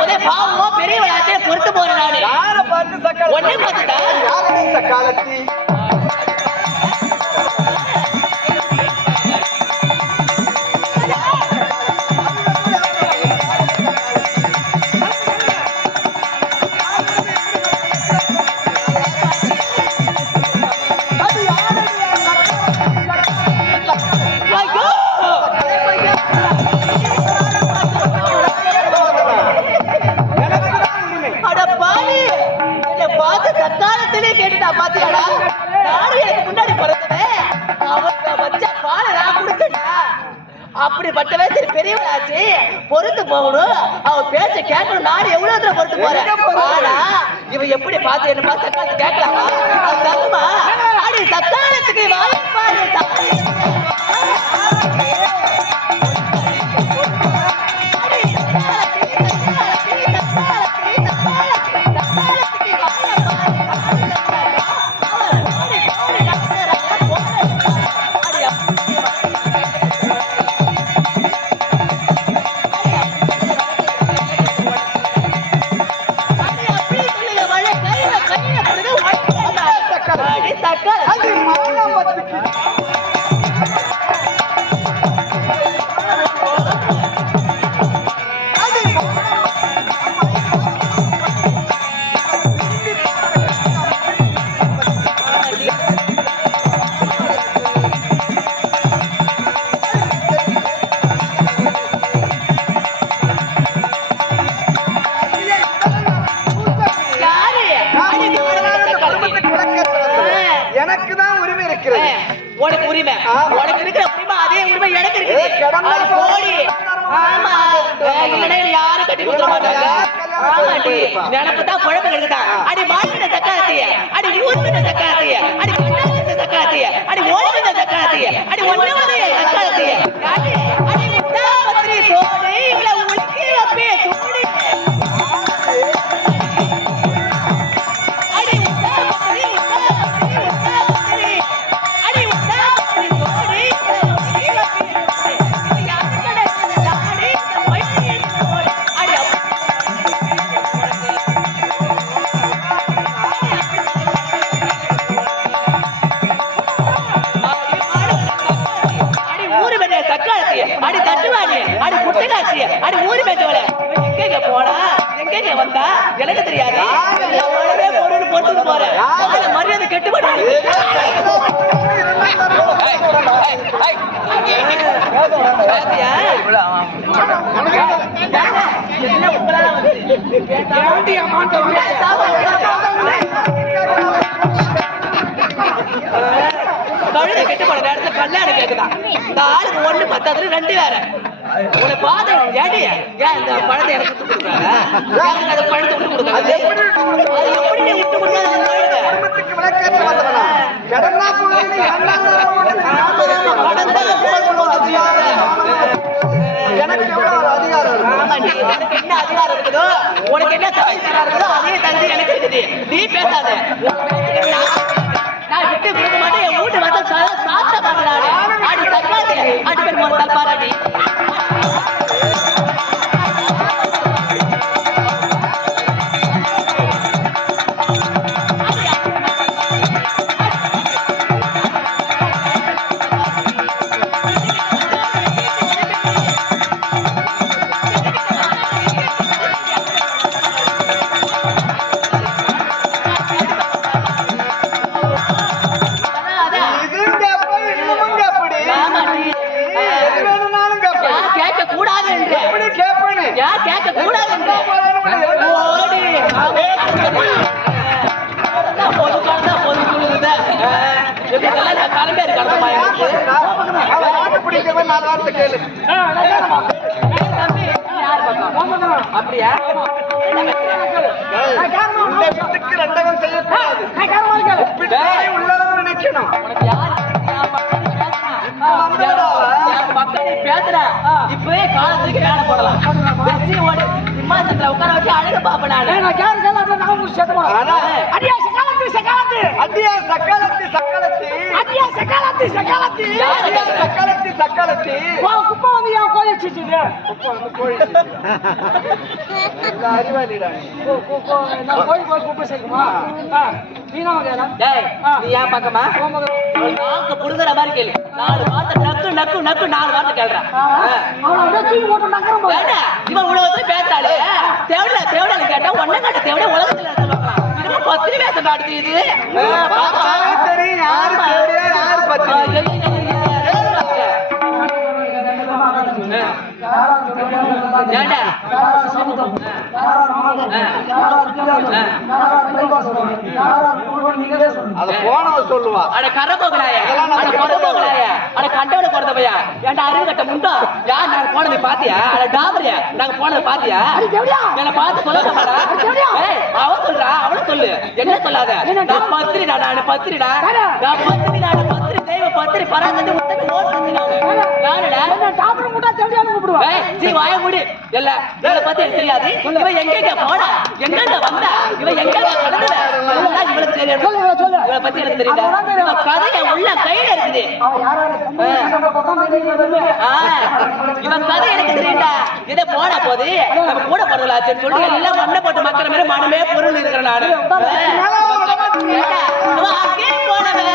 போதே பாவமோ பெரியவளாச்சே பொறுத்து போறேன் நானு. யாரை பார்த்து சக்காலத்தி? ஒன்னே பார்த்துட்டா யாரடி சக்காலத்தி? பாத்தியாடா, நாடு எனக்கு முன்னாடி பிறந்தவன் அவங்க வச்ச பாலை நான் குடிச்சேன்டா. அப்படிப்பட்டவே சரி பெரியவளாச்சு பொறுத்து போகணும், அவ பேச்ச கேட்கணும். நாடு எவ்வளவு தூரம் பொறுத்து போறேன். ஆனா இவ எப்படி பார்த்து என்ன பார்த்து சக்காலத்து கேட்கலாமா? அது தகுமா? அடி சக்காலத்துக்கு வாய்ப்பாரு உனக்கு உரிமை, உனக்கு இருக்கிற உரிமை அதே உரிமை எனக்கு இருக்குது. போடி. ஆமா, இல்லைன்னா யாரும் கட்டி கொடுத்துட மாட்டாங்க. ஆமாடி, நினப்புதான் குழம்பு கிடைக்குதா? அடி மாட்டின சக்காலத்திய, அடி ஊர்மின சக்காலத்திய, அடி கண்டாசி சக்காலத்திய, அடி ஓடிமின சக்காலத்திய, அடி ஒன்னவதைய சக்காலத்திய, அடி அடி முட்டா பத்திரி தோடு இவளை உலுக்கி வைப்பே தூடி. அடி தட்டுவாடி, அடி குட்டகாட்சி, அடி ஊரு பேச்சவள எங்க போனா எங்க வந்தா எனக்கு தெரியாது. பொருள் போட்டு போறேன் மரியாதை கெட்டு போட்டாங்க. கழுதை கெட்டு போன நேரத்துல கல்யாணம் கேக்குதான். இந்த ஆளுக்கு ஒண்ணு பத்தாதுல ரெண்டு வேற. உன பாதை ஏடி ஏன் இந்த பழத்தை எனக்கு விட்டு கொடுக்குறாங்க? அந்த பழத்தை விட்டு கொடுக்குறாங்க. அது எப்படி நீ விட்டு கொடுக்காத? என்ன அதிகாரம் இருக்குதோ, உனக்கு என்ன தகுதி இருக்குதோ அதே தகுதி எனக்கு இருக்குது. நீ பேசாத. நான் விட்டு கொடுக்க மாட்டேன். என் வீட்டு வந்து சாத்த மாட்டேன். அடி தக்காது அடி பேர் போன தப்பாராடி. அப்படியா? ரெண்டகம் செய்யக்கூடாது. நினைக்கணும். பேசுற இப்பவே காலத்துக்கு வேலை போடலாம். சிம்மாசனத்துல உட்கார வச்சு அழகு பாப்பேன். அடியா சக்காலத்து சக்காலத்து, அடியா சக்காலத்து சக்காலத்து, அடியா சக்காலத்து சக்காலத்தி யாரு கேக்குறா? சக்காலத்தி குப்பை வந்து என் கோழி வச்சுட்டு அறிவாளிடா நான் கோழி போய் குப்பை சேர்க்குமா நீனா கேட்கலாம் டேய் நீ ஏன் பக்கமா அவள் நாக்கு புடுங்குற மாதிரி கேளு 4 வார்த்தை நக்கு நக்கு நக்கு 4 வார்த்தை கேளுறா அவனை அப்படியே தூக்கி போட்டு நக்கறம் வேண்டா இவன் உலகத்துல பேசுறாளே தேவடா கேட்டா ஒன்ன கேட்ட தேவட உலகத்துல சொல்லுவாங்க இது பத்திரி வேஷம் காட்டுது இது தெரியும் யாரு தேவையா யாரு பத்தி ஏண்டா அத போனவ சொல்லுவா அட கரை போகலாயா அட கொடை போகலாயா அட கண்டவன கொடை பையா ஏண்டா அறிவு கட்ட முண்டா யார் நாங்க போனதை பாத்தியா அட டாபரியா நாங்க போனதை பாத்தியா என்ன பார்த்து சொல்ல மாட்டா ஏய் அவ சொல்றா அவள சொல்லு என்ன சொல்லாத நான் பத்திரிடா நான் பத்திரிடா நான் பத்திரி தெய்வ பத்திரி பராங்கத்தி முத்தக்கு ஓட்டு நானுடா டாபர் முட்டா தேடியானு கூப்பிடுவா ஏய் சீ வாய மூடி இல்ல இவள பத்தி எனக்கு தெரியாது இவ எங்க போடா எங்க வந்தா இவ எங்க கடந்தவ எல்லாம் இவளுக்கு தெரியும் சொல்லு இவள பத்தி எனக்கு தெரியல இவ கதைய உள்ள கையில இருக்குது அவ யாரால இவன் கதை எனக்கு தெரியண்டா இதை போனா போது நம்ம கூட போறதுலாச்சுன்னு சொல்லி எல்லாம் மண்ணை போட்டு மக்கற மாதிரி மனமே பொருள் இருக்கிற நாடு போனவன்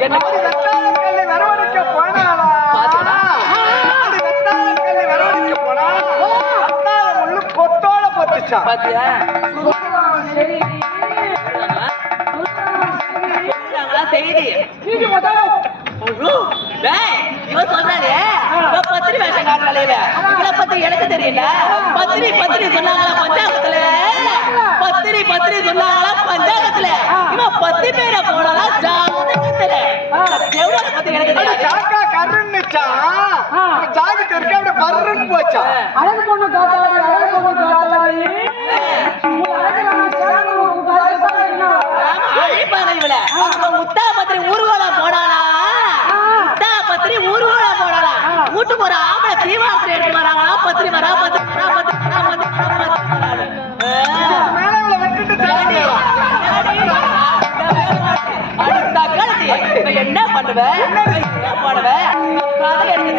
வெட்டாளக்கல்லி வரவழைக்க போனாளா வெட்டாளக்கல்லி வரவழைக்க போனாளா அத்தாள முள்ளு கொத்தோட பொத்துச்சா பாத்தியா செய்தி இவன் சொல்றாரு பத்திரி வேஷம் காட்டுறாளே இவளை பத்தி எனக்கு தெரியல பத்திரி சொன்னாங்களா பஞ்சாங்கத்துல பத்திரி சொன்னாங்களா பஞ்சாங்கத்துல இவன் 10 பேரை போனாலா ஜாதகத்துல எவ்வளவு பத்தி எனக்கு தெரியாது சாக்கா கருன்னுச்சா ஜாகிட்டு இருக்க அப்படியே பர்ருன்னு போச்சா அழகு பொண்ணு காத்தாடி அழைப்பாங்க இவள முத்தா பத்திரி ஊர்வலம் போனாளா முத்தா பத்திரி ஊர்வலம் போனாளா வீட்டுக்கு ஒரு ஆம்பளை தீவாரத்தை எடுத்து வராங்களா பத்திரி வரா மேல இவளை விட்டுட்டு தேடி என்ன பண்ணுவ கதை எனக்கு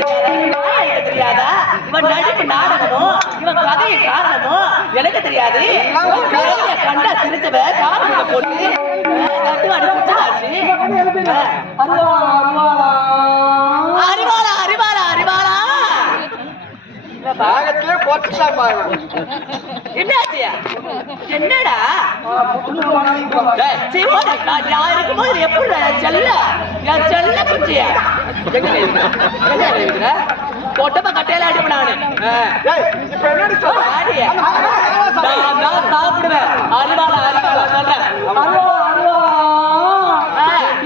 தெரியாதா இவன் நடிப்பு நாடகமும் இவன் கதையை காரணமும் எனக்கு தெரியாது கண்டா சிரிச்சவ காரணத்தை போட்டு அறிவாளா பாகத்திலே போட்டுதான் பாருங்க என்னாச்சு என்னடா நான் இருக்கும்போது எப்படி என் செல்ல குஞ்சியா பொட்டப்ப கட்டையில அடிப்பேன் நானு இப்ப என்னடி சொல்ற நான் சாப்பிடுவேன் அறிவாளா சொல்றேன்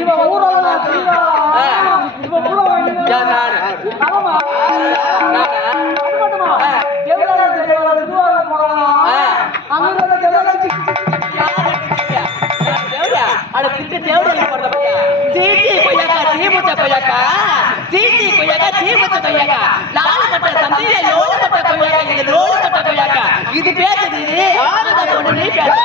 இவன் ஊரவனா இது பேசுது நீ பேச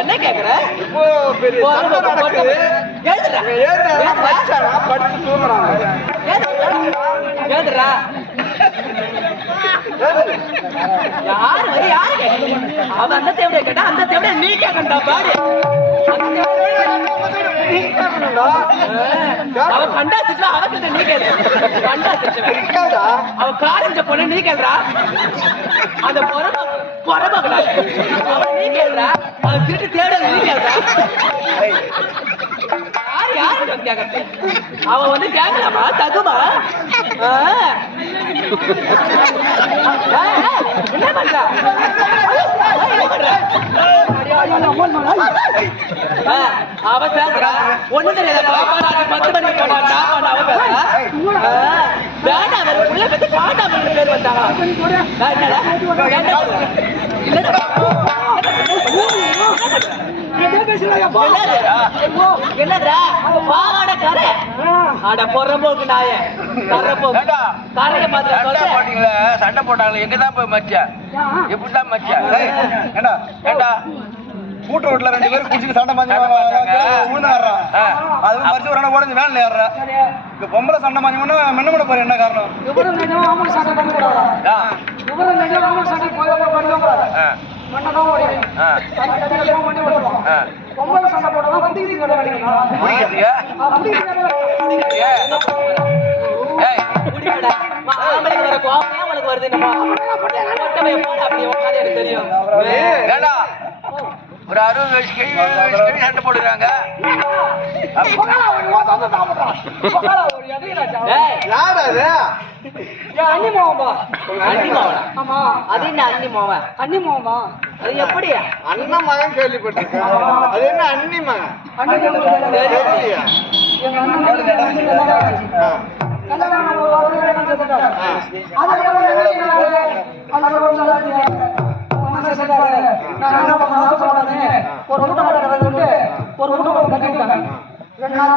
என்ன கேக்குற படுத்து தூங்குறாங்க அவன் அந்த தேவையை கேட்டா அந்த தேவையை நீ கேட்கண்டா பாடு நீ கேட்கணும்டா. அவ கண்டா திட்டுவா, அவ கிட்ட நீ கேளு. கண்டா திட்டுவா. கேளுடா. அவ காலேஜ் பொண்ணு நீ கேளுடா. அந்த பொறமகளா அவ நீ கேளுடா. அவ திருட்டு தேட நீ கேளுடா. யாரு கேட்கறது? அவ வந்து கேட்கலாமா தகுமா? என்ன பண்ற? அவ பேசுறா ஒண்ணு தெரியாத பாப்பா 10 மணிக்கு போனா சாப்பாடு அவ பேசுறா. வேண்டாம் வேற உள்ள வந்து காட்டாம பேர் வந்தாங்க. என்னடா என்னடா பாவாட கரை அட பொறம்போக்கு நாய கரப்போக்கு கரைய மாத்திர போட்டீங்களே சண்டை போட்டாங்களே எங்கதான் போய் மச்சா எப்படிதான் மச்சா ஏண்டா ஏண்டா கூட்டு ரோட்ல 2 பேரும் குடிச்சிட்டு சண்டை உழுந்தாடுறா. அது மறிச்சு ஒரு ஓடி வேலை ஏறுறா. இந்த பொம்பளை சண்டை மாஞ்சோம்னா மென்னமட போற என்ன காரணம்? தெரியும். ஒரு 60 வயசு சண்டை போடுறாங்க. அது என்ன அண்ணி மாவன்? அண்ணி மாவா? அது எப்படி அண்ணன் மகன் கேள்விப்பட்டிருக்கேன். அது என்ன அண்ணி மகன்? ஒரு மூட்டை கட்டிட்டாங்க. 2 நாள்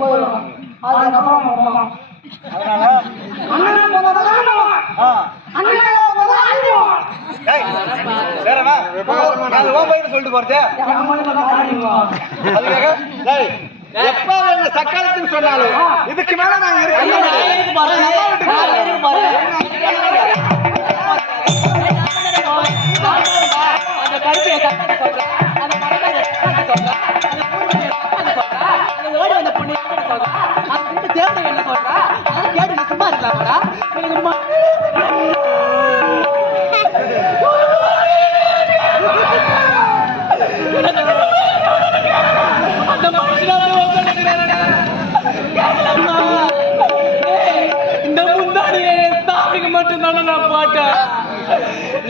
போயிடும். அதுக்கப்புறம் சொல்லிட்டு போறது எப்ப சக்காலத்துக்கு சொன்னாலும் இதுக்கு மேல நாங்க அந்த கருப்பையை கட்ட சொல்றேன், அந்த மரத்தை சொல்றேன், அந்த ஓடி வந்த பொண்ணு சொல்றேன், அது தேவை என்ன சொல்றா? அதை கேட்டு நீ சும்மா இருக்கலாமாடா? அந்த மனுஷனால இந்த முந்தாடியே சாமிக்கு மட்டும்தானே நான் போட்டேன்.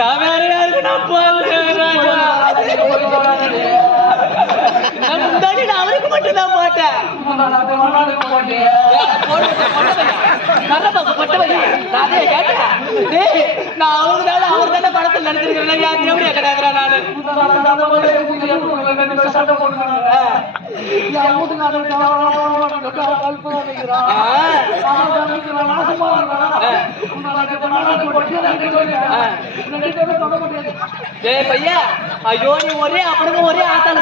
நான் வேற யாருக்கு நான் முந்தாடி நான் அவருக்கு மட்டும் தான் போட்டேன். அதே கேட்டேன். நான் அவர் தானே படத்தில் நடிச்சிருக்கிறேன். யார் தேவையா கிடையாதுரா நானு. பையா ஐயோ நீ ஒரே அப்படிங்க ஒரே ஆத்தால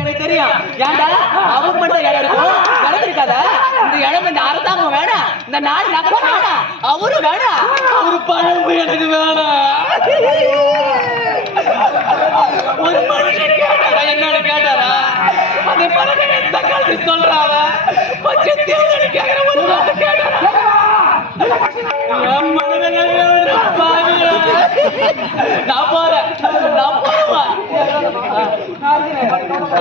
எனக்கு தெரியும். ஏன்டா அவங்க மட்டும் இடம் இருக்கும், இடம் இருக்காத. இந்த இடம் இந்த அரசாங்கம் வேணாம், இந்த நாடு நகரம் வேணாம், அவரும் வேணாம், அவரு பழம்பு எனக்கு வேணாம். ஒரு மனுஷன் கேட்டாரா என்னன்னு கேட்டாரா? அதே பழக தக்காளி சொல்றாங்க கேட்கிற ஒரு கேட்டாரா? நான் போறேன்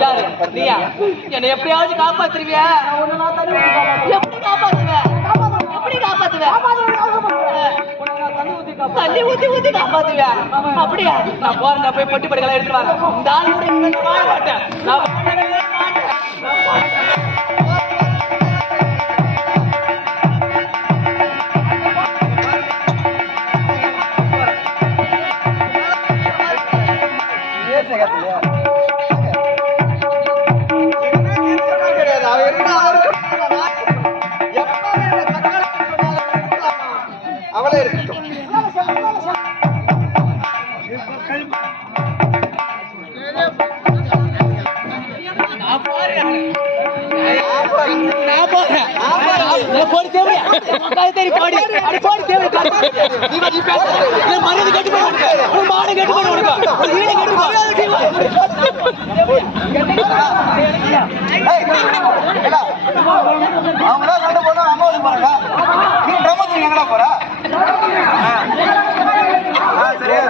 யாரு நீயா? என்னை எப்படியாவது காப்பாத்துருவியா? எப்படி காப்பாத்துவேன்? எப்படி காப்பாத்துவேன்? தண்ணி ஊத்தி ஊத்தி காப்பாத்துவேன். அப்படியா? நான் போறேன், நான் போய் பொட்டி படிக்கலாம் எடுத்துட்டு வரேன். இந்த ஆள் கூட வாழ மாட்டேன். நான் அவளே இருக்கட்டும். மரியாதை கட்டி உன் மாடு கெட்டு போய் உனக்கு உன் வீடு கெட்டு போய் அவங்களா சண்டை போனா அம்மா வந்து பாருங்க நீ ட்ரம்மத்துக்கு எங்கடா போற சரியா